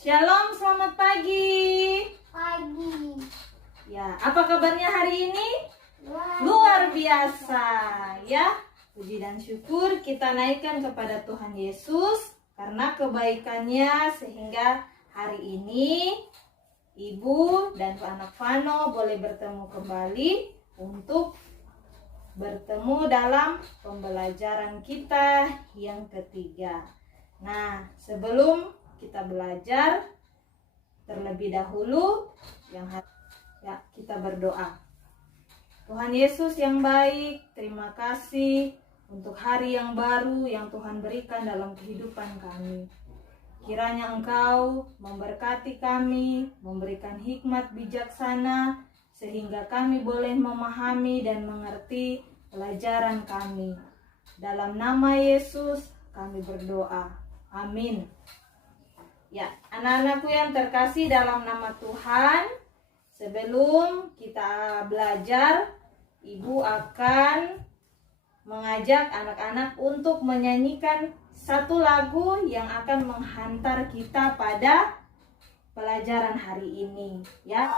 Shalom, selamat pagi. Pagi. Ya, apa kabarnya hari ini? Luar Luar biasa, ya. Puji dan syukur kita naikkan kepada Tuhan Yesus karena kebaikannya sehingga hari ini Ibu dan anak Vano boleh bertemu kembali untuk bertemu dalam pembelajaran kita yang ketiga. Nah, sebelum kita belajar terlebih dahulu kita berdoa. Tuhan Yesus yang baik, terima kasih untuk hari yang baru yang Tuhan berikan dalam kehidupan kami. Kiranya Engkau memberkati kami, memberikan hikmat bijaksana sehingga kami boleh memahami dan mengerti pelajaran kami. Dalam nama Yesus kami berdoa. Amin. Ya, anak-anakku yang terkasih dalam nama Tuhan, sebelum kita belajar, Ibu akan mengajak anak-anak untuk menyanyikan satu lagu yang akan menghantar kita pada pelajaran hari ini, ya.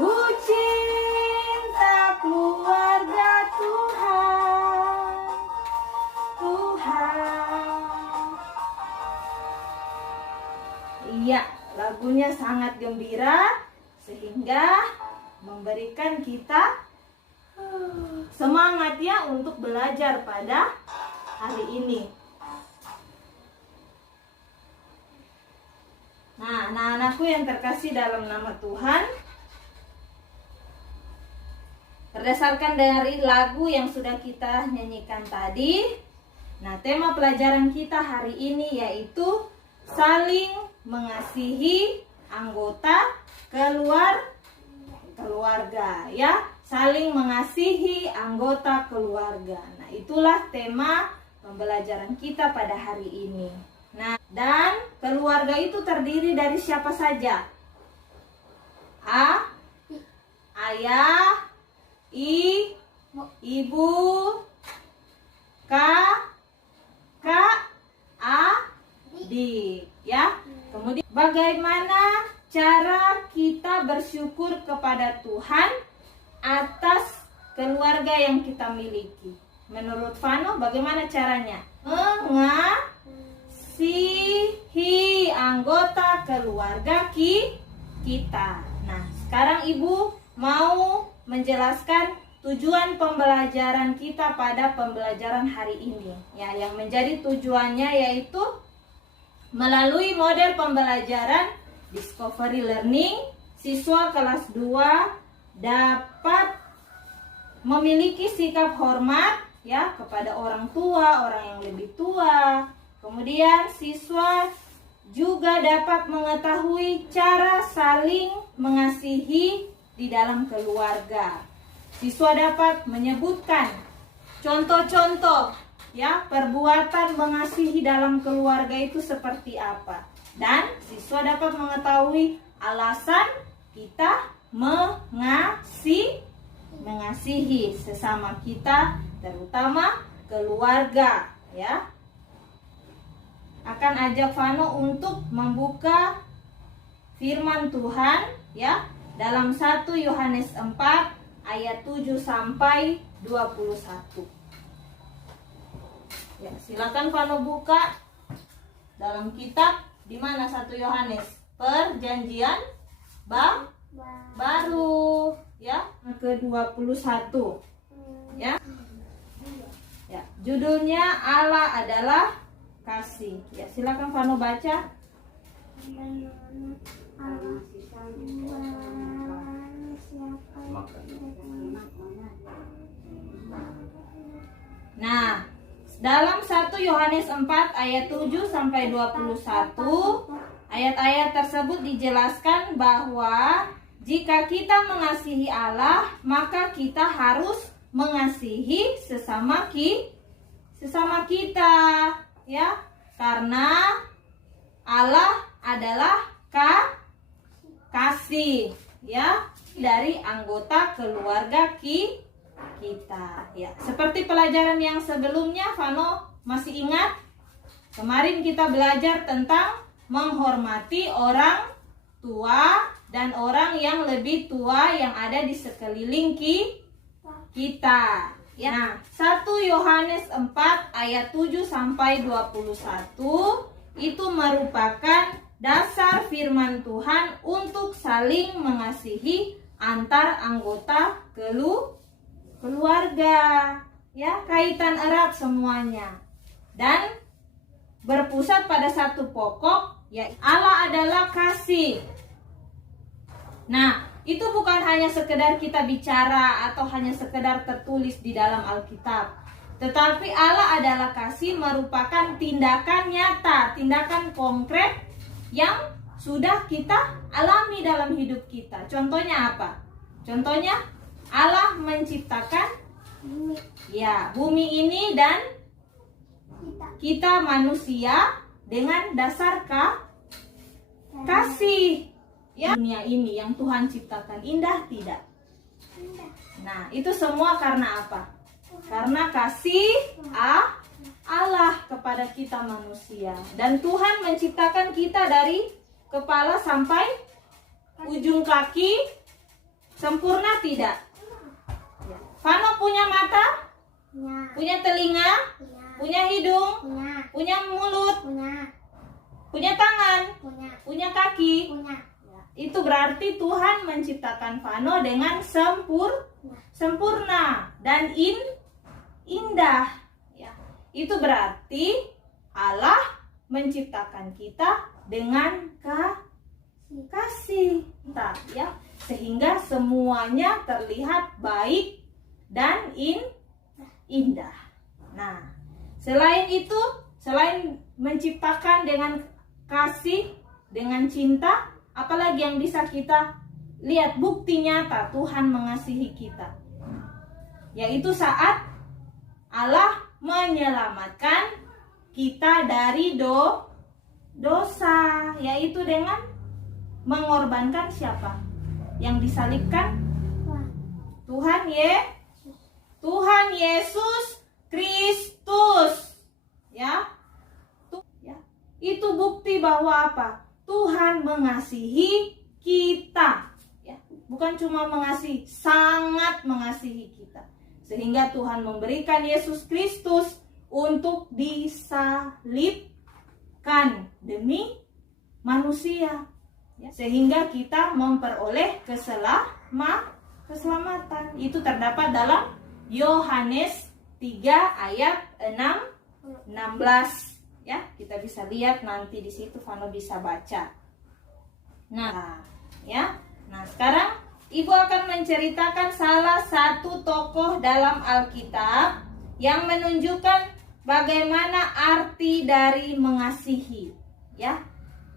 Ku cinta keluarga Tuhan, Tuhan. Iya, lagunya sangat gembira sehingga memberikan kita semangat ya untuk belajar pada hari ini. Nah, anak-anakku yang terkasih dalam nama Tuhan, berdasarkan dari lagu yang sudah kita nyanyikan tadi, nah tema pelajaran kita hari ini yaitu saling mengasihi anggota keluarga, ya. Saling mengasihi anggota keluarga. Nah, itulah tema pembelajaran kita pada hari ini. Nah, dan keluarga itu terdiri dari siapa saja? Ayah, ibu, kakak, adik, ya. Kemudian bagaimana cara kita bersyukur kepada Tuhan atas keluarga yang kita miliki? Menurut Vano, bagaimana caranya? Mengasihi anggota keluarga kita. Nah, sekarang Ibu mau menjelaskan tujuan pembelajaran kita pada pembelajaran hari ini. Ya, yang menjadi tujuannya yaitu melalui model pembelajaran Discovery Learning, siswa kelas 2 dapat memiliki sikap hormat ya kepada orang tua, orang yang lebih tua. Kemudian siswa juga dapat mengetahui cara saling mengasihi di dalam keluarga. Siswa dapat menyebutkan contoh-contoh ya perbuatan mengasihi dalam keluarga itu seperti apa. Dan siswa dapat mengetahui alasan kita mengasihi sesama kita, terutama keluarga, ya. Akan ajak Vano untuk membuka firman Tuhan ya dalam 1 Yohanes 4 ayat 7 sampai 21. Ya, silakan Vano buka dalam kitab di mana 1 Yohanes? Perjanjian baru ya, ke-21. Ya. Ya, judulnya Allah adalah kasih. Ya, silakan Vano baca. Nah, dalam 1 Yohanes 4 ayat 7 sampai 21, ayat-ayat tersebut dijelaskan bahwa jika kita mengasihi Allah, maka kita harus mengasihi sesama kita, ya. Karena Allah adalah kasih, ya, dari anggota keluarga kita, ya. Seperti pelajaran yang sebelumnya, Vano masih ingat? Kemarin kita belajar tentang menghormati orang tua dan orang yang lebih tua yang ada di sekeliling kita. Ya. Nah, 1 Yohanes 4 ayat 7 sampai 21 itu merupakan dasar firman Tuhan untuk saling mengasihi antar anggota keluarga. Ya, kaitan erat semuanya. Dan berpusat pada satu pokok, yaitu Allah adalah kasih. Nah, itu bukan hanya sekedar kita bicara atau hanya sekedar tertulis di dalam Alkitab. Tetapi Allah adalah kasih merupakan tindakan nyata, tindakan konkret yang sudah kita alami dalam hidup kita. Contohnya apa? Contohnya Allah menciptakan bumi ini dan kita manusia dengan dasar kasih. Ya, dunia ini yang Tuhan ciptakan indah tidak? Nah, itu semua karena apa? Karena kasih Allah kepada kita manusia. Dan Tuhan menciptakan kita dari kepala sampai ujung kaki sempurna tidak? Fano punya mata? Punya telinga? Punya hidung? Punya mulut? Punya tangan? Punya kaki? Itu berarti Tuhan menciptakan Fano dengan sempurna dan indah. Ya. Itu berarti Allah menciptakan kita dengan kasih. Ya. Sehingga semuanya terlihat baik dan indah. Nah, selain itu, selain menciptakan dengan kasih, dengan cinta, apalagi yang bisa kita lihat bukti nyata Tuhan mengasihi kita? Yaitu saat Allah menyelamatkan kita dari dosa, yaitu dengan mengorbankan siapa? Yang disalibkan? Tuhan Yesus Kristus. Ya. Itu bukti bahwa apa? Tuhan mengasihi kita, ya. Bukan cuma mengasihi, sangat mengasihi kita. Sehingga Tuhan memberikan Yesus Kristus untuk disalibkan demi manusia, ya. Sehingga kita memperoleh keselamatan. Itu terdapat dalam Yohanes 3 ayat 16. Ya, kita bisa lihat nanti di situ, Fano bisa baca. Nah, ya. Nah, sekarang Ibu akan menceritakan salah satu tokoh dalam Alkitab yang menunjukkan bagaimana arti dari mengasihi, ya.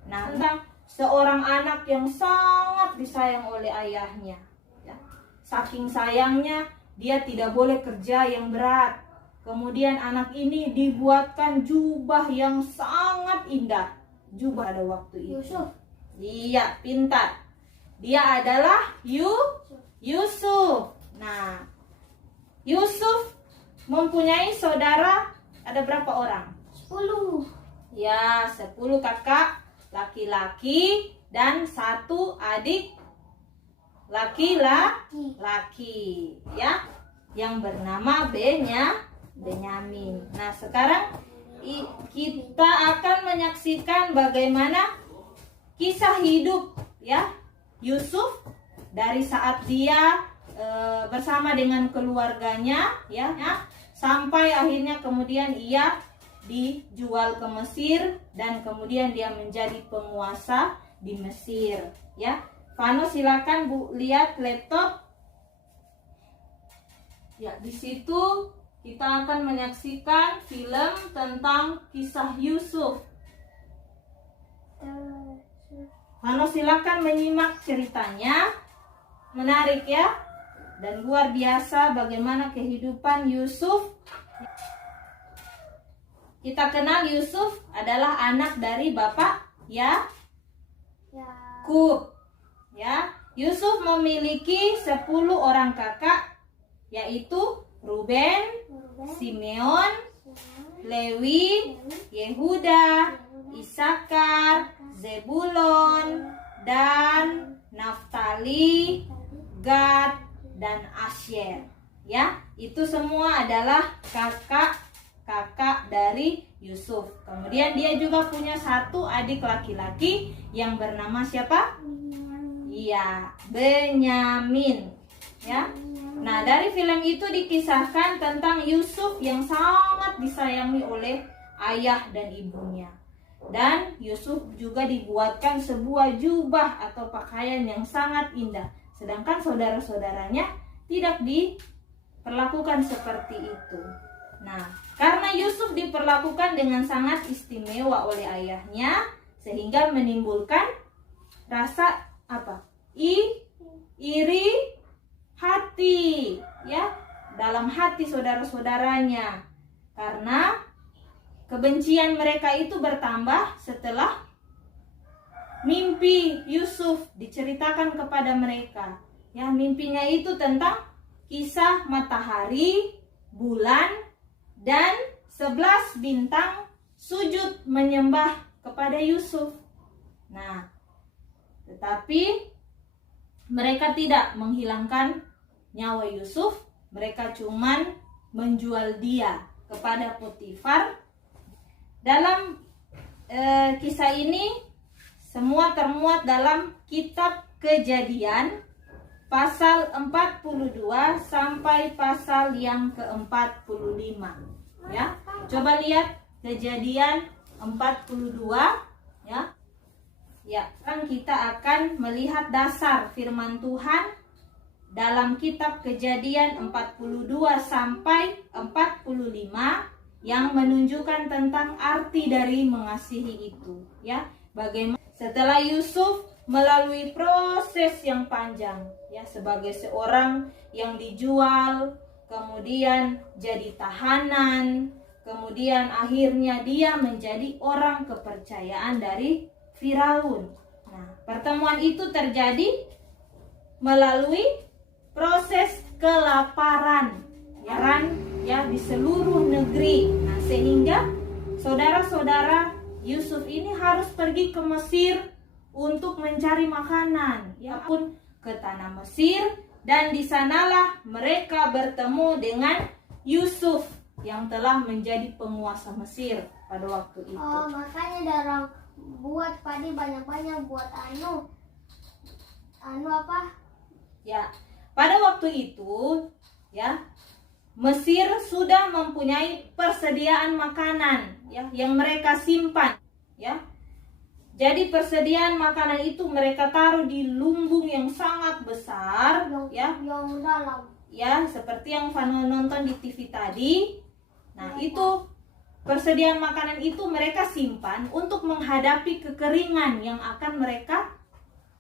Nah, tentang seorang anak yang sangat disayang oleh ayahnya, ya. Saking sayangnya, dia tidak boleh kerja yang berat. Kemudian anak ini dibuatkan jubah yang sangat indah. Jubah pada waktu itu. Yusuf. Iya, pintar. Dia adalah Yusuf. Nah, Yusuf mempunyai saudara ada berapa orang? 10. Ya, 10 kakak laki-laki dan 1 adik laki-laki, ya, yang bernama Benyamin. Nah, sekarang kita akan menyaksikan bagaimana kisah hidup, ya, Yusuf dari saat dia bersama dengan keluarganya, ya, sampai akhirnya kemudian ia dijual ke Mesir dan kemudian dia menjadi penguasa di Mesir, ya. Fano silakan Bu lihat laptop. Ya, di situ kita akan menyaksikan film tentang kisah Yusuf. Fano silakan menyimak ceritanya. Menarik, ya. Dan luar biasa bagaimana kehidupan Yusuf. Kita kenal Yusuf adalah anak dari bapak Yakub. Ya, Yusuf memiliki 10 orang kakak, yaitu Ruben, Simeon, Lewi, Yehuda, Isakar, Zebulon, Dan, Naftali, Gad, dan Asyer. Ya, itu semua adalah kakak dari Yusuf. Kemudian dia juga punya satu adik laki-laki yang bernama siapa? Iya, Benyamin. Ya. Nah, dari film itu dikisahkan tentang Yusuf yang sangat disayangi oleh ayah dan ibunya. Dan Yusuf juga dibuatkan sebuah jubah atau pakaian yang sangat indah. Sedangkan saudara-saudaranya tidak diperlakukan seperti itu. Nah, karena Yusuf diperlakukan dengan sangat istimewa oleh ayahnya, sehingga menimbulkan rasa apa? Iri hati, ya, dalam hati saudara-saudaranya. Karena kebencian mereka itu bertambah setelah mimpi Yusuf diceritakan kepada mereka. Ya, mimpinya itu tentang kisah matahari, bulan, dan 11 bintang sujud menyembah kepada Yusuf. Nah, tetapi mereka tidak menghilangkan nyawa Yusuf. Mereka cuman menjual dia kepada Potifar. Dalam kisah ini semua termuat dalam kitab Kejadian pasal 42 sampai pasal yang ke-45. Ya. Coba lihat Kejadian 42, ya. Ya, sekarang kita akan melihat dasar firman Tuhan dalam kitab Kejadian 42 sampai 45 yang menunjukkan tentang arti dari mengasihi itu, ya. Bagaimana setelah Yusuf melalui proses yang panjang, ya, sebagai seorang yang dijual, kemudian jadi tahanan, kemudian akhirnya dia menjadi orang kepercayaan dari Firaun. Nah, pertemuan itu terjadi melalui proses kelaparan, ya, di seluruh negeri. Nah, sehingga saudara-saudara Yusuf ini harus pergi ke Mesir untuk mencari makanan, ya pun ke tanah Mesir, dan di sanalah mereka bertemu dengan Yusuf yang telah menjadi penguasa Mesir pada waktu itu. Oh, makanya dorong buat padi banyak-banyak buat anu apa? Ya, pada waktu itu, ya, Mesir sudah mempunyai persediaan makanan, ya, yang mereka simpan, ya. Jadi persediaan makanan itu mereka taruh di lumbung yang sangat besar, yang dalam. Ya, seperti yang Vano nonton di TV tadi. Nah, itu persediaan makanan itu mereka simpan untuk menghadapi kekeringan yang akan mereka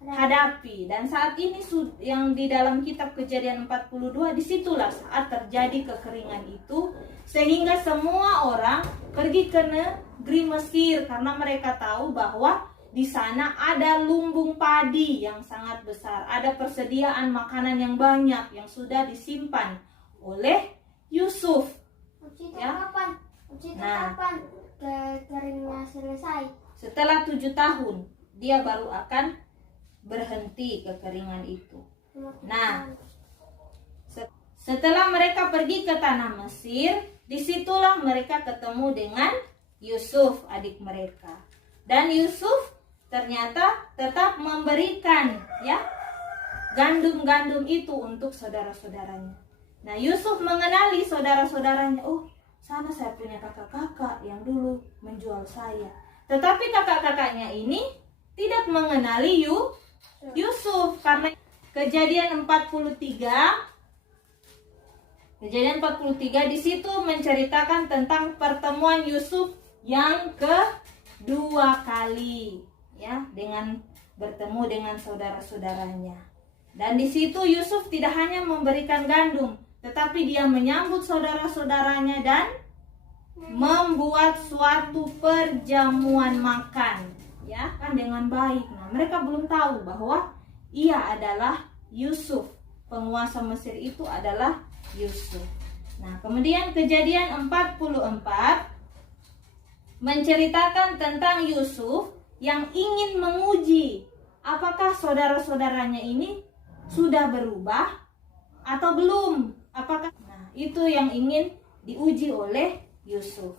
hadapi. Dan saat ini yang di dalam kitab Kejadian 42, disitulah saat terjadi kekeringan itu, sehingga semua orang pergi ke negeri Mesir karena mereka tahu bahwa di sana ada lumbung padi yang sangat besar, ada persediaan makanan yang banyak yang sudah disimpan oleh Yusuf. Kapan? Kapan kekeringnya selesai? Setelah 7 tahun dia baru akan berhenti kekeringan itu. Nah, setelah mereka pergi ke tanah Mesir, disitulah mereka ketemu dengan Yusuf, adik mereka. Dan Yusuf ternyata tetap memberikan, ya, gandum-gandum itu untuk saudara-saudaranya. Nah, Yusuf mengenali saudara-saudaranya. Oh, sana saya punya kakak-kakak yang dulu menjual saya. Tetapi kakak-kakaknya ini tidak mengenali Yusuf, karena Kejadian 43 di situ menceritakan tentang pertemuan Yusuf yang kedua kali, ya, dengan bertemu dengan saudara-saudaranya. Dan di situ Yusuf tidak hanya memberikan gandum, tetapi dia menyambut saudara-saudaranya dan membuat suatu perjamuan makan, ya, kan, dengan baik. Nah, mereka belum tahu bahwa ia adalah Yusuf, penguasa Mesir itu adalah Yusuf. Nah, kemudian Kejadian 44 menceritakan tentang Yusuf yang ingin menguji apakah saudara-saudaranya ini sudah berubah atau belum. Nah, itu yang ingin diuji oleh Yusuf.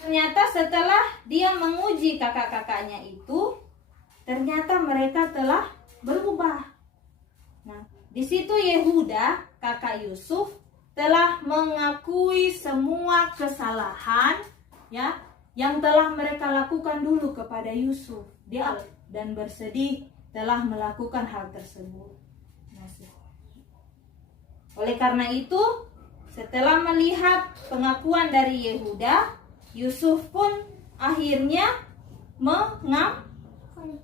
Ternyata setelah dia menguji kakak-kakaknya itu, ternyata mereka telah berubah. Nah, di situ Yehuda, kakak Yusuf, telah mengakui semua kesalahan ya yang telah mereka lakukan dulu kepada Yusuf. Dia dan bersedih telah melakukan hal tersebut. Oleh karena itu, setelah melihat pengakuan dari Yehuda, Yusuf pun akhirnya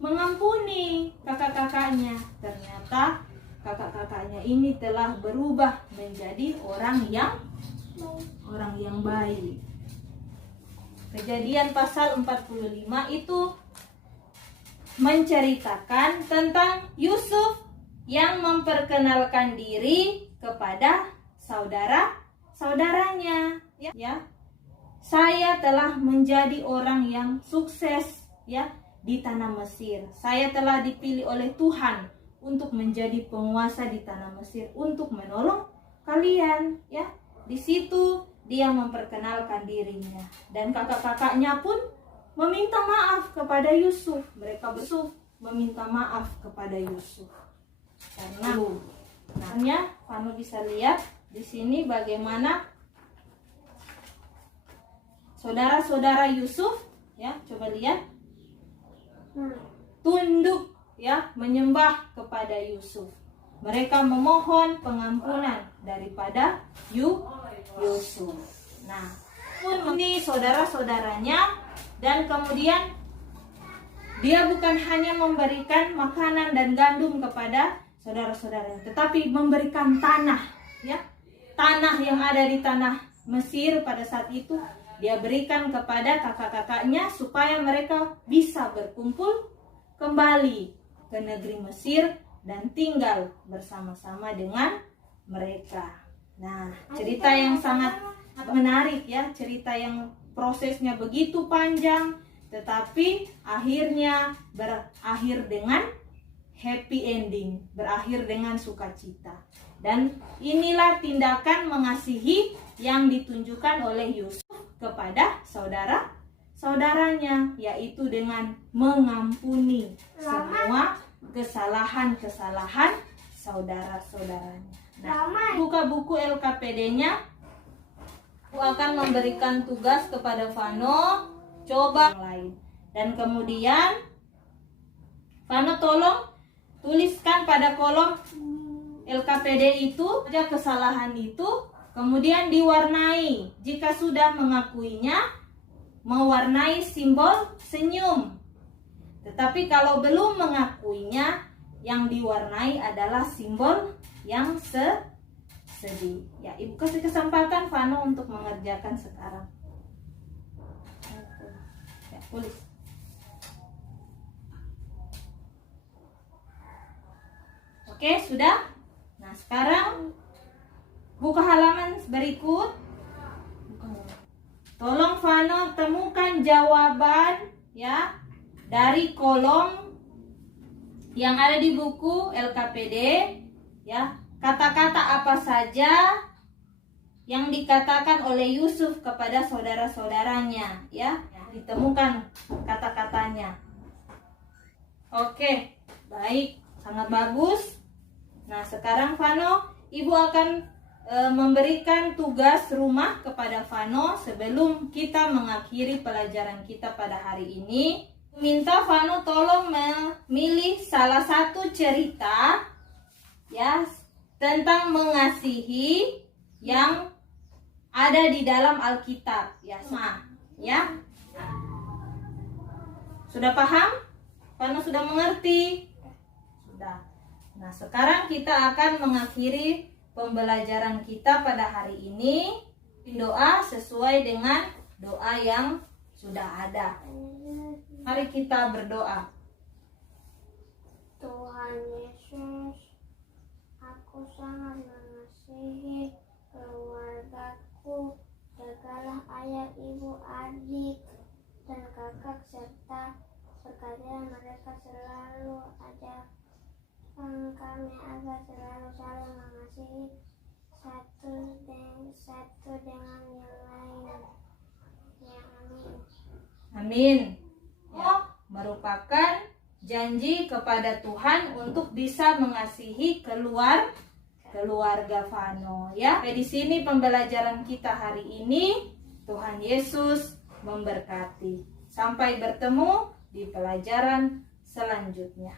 mengampuni kakak-kakaknya. Ternyata kakak-kakaknya ini telah berubah menjadi orang yang baik. Kejadian pasal 45 itu menceritakan tentang Yusuf yang memperkenalkan diri kepada saudara-saudaranya, ya. Saya telah menjadi orang yang sukses ya di tanah Mesir. Saya telah dipilih oleh Tuhan untuk menjadi penguasa di tanah Mesir untuk menolong kalian, ya. Di situ dia memperkenalkan dirinya dan kakak-kakaknya pun meminta maaf kepada Yusuf. Mereka meminta maaf kepada Yusuf. Karena Fano bisa lihat di sini bagaimana saudara-saudara Yusuf, ya, coba lihat, tunduk ya menyembah kepada Yusuf. Mereka memohon pengampunan daripada Yusuf. Nah, pun ini saudara-saudaranya, dan kemudian dia bukan hanya memberikan makanan dan gandum kepada saudara-saudaranya, tetapi memberikan tanah, ya. Tanah yang ada di tanah Mesir pada saat itu dia berikan kepada kakak-kakaknya supaya mereka bisa berkumpul kembali ke negeri Mesir dan tinggal bersama-sama dengan mereka. Nah, cerita yang sangat menarik ya, cerita yang prosesnya begitu panjang, tetapi akhirnya berakhir dengan happy ending, berakhir dengan sukacita. Dan inilah tindakan mengasihi yang ditunjukkan oleh Yusuf kepada saudara-saudaranya, yaitu dengan mengampuni semua kesalahan-kesalahan saudara-saudaranya. Nah, buka buku LKPD-nya. Aku akan memberikan tugas kepada Fano, coba yang lain. Dan kemudian Fano tolong tuliskan pada kolom LKPD itu saja kesalahan itu, kemudian diwarnai. Jika sudah mengakuinya, mewarnai simbol senyum. Tetapi kalau belum mengakuinya, yang diwarnai adalah simbol yang sedih. Ya, Ibu kasih kesempatan Fano untuk mengerjakan sekarang. Ya, tulis. Oke, sudah? Nah, sekarang buka halaman berikut. Tolong Fano temukan jawaban ya dari kolom yang ada di buku LKPD ya. Kata-kata apa saja yang dikatakan oleh Yusuf kepada saudara-saudaranya ya. Ditemukan kata-katanya. Oke, baik, sangat bagus. Nah, sekarang Fano, Ibu akan memberikan tugas rumah kepada Fano sebelum kita mengakhiri pelajaran kita pada hari ini. Minta Fano tolong memilih salah satu cerita ya tentang mengasihi yang ada di dalam Alkitab ya. Ya. Sudah paham? Fano sudah mengerti? Sudah. Nah, sekarang kita akan mengakhiri pembelajaran kita pada hari ini. Doa sesuai dengan doa yang sudah ada. Mari kita berdoa. Tuhan Yesus, aku sangat mengasihi keluarga aku. Jagalah ayah, ibu, adik, dan kakak, serta berkatilah mereka selalu ajarkan kami agar selalu saling mengasihi satu dengan yang lain. Ya, amin. Amin. Ya, merupakan janji kepada Tuhan untuk bisa mengasihi keluarga Vano, ya. Sampai di sini pembelajaran kita hari ini. Tuhan Yesus memberkati. Sampai bertemu di pelajaran selanjutnya.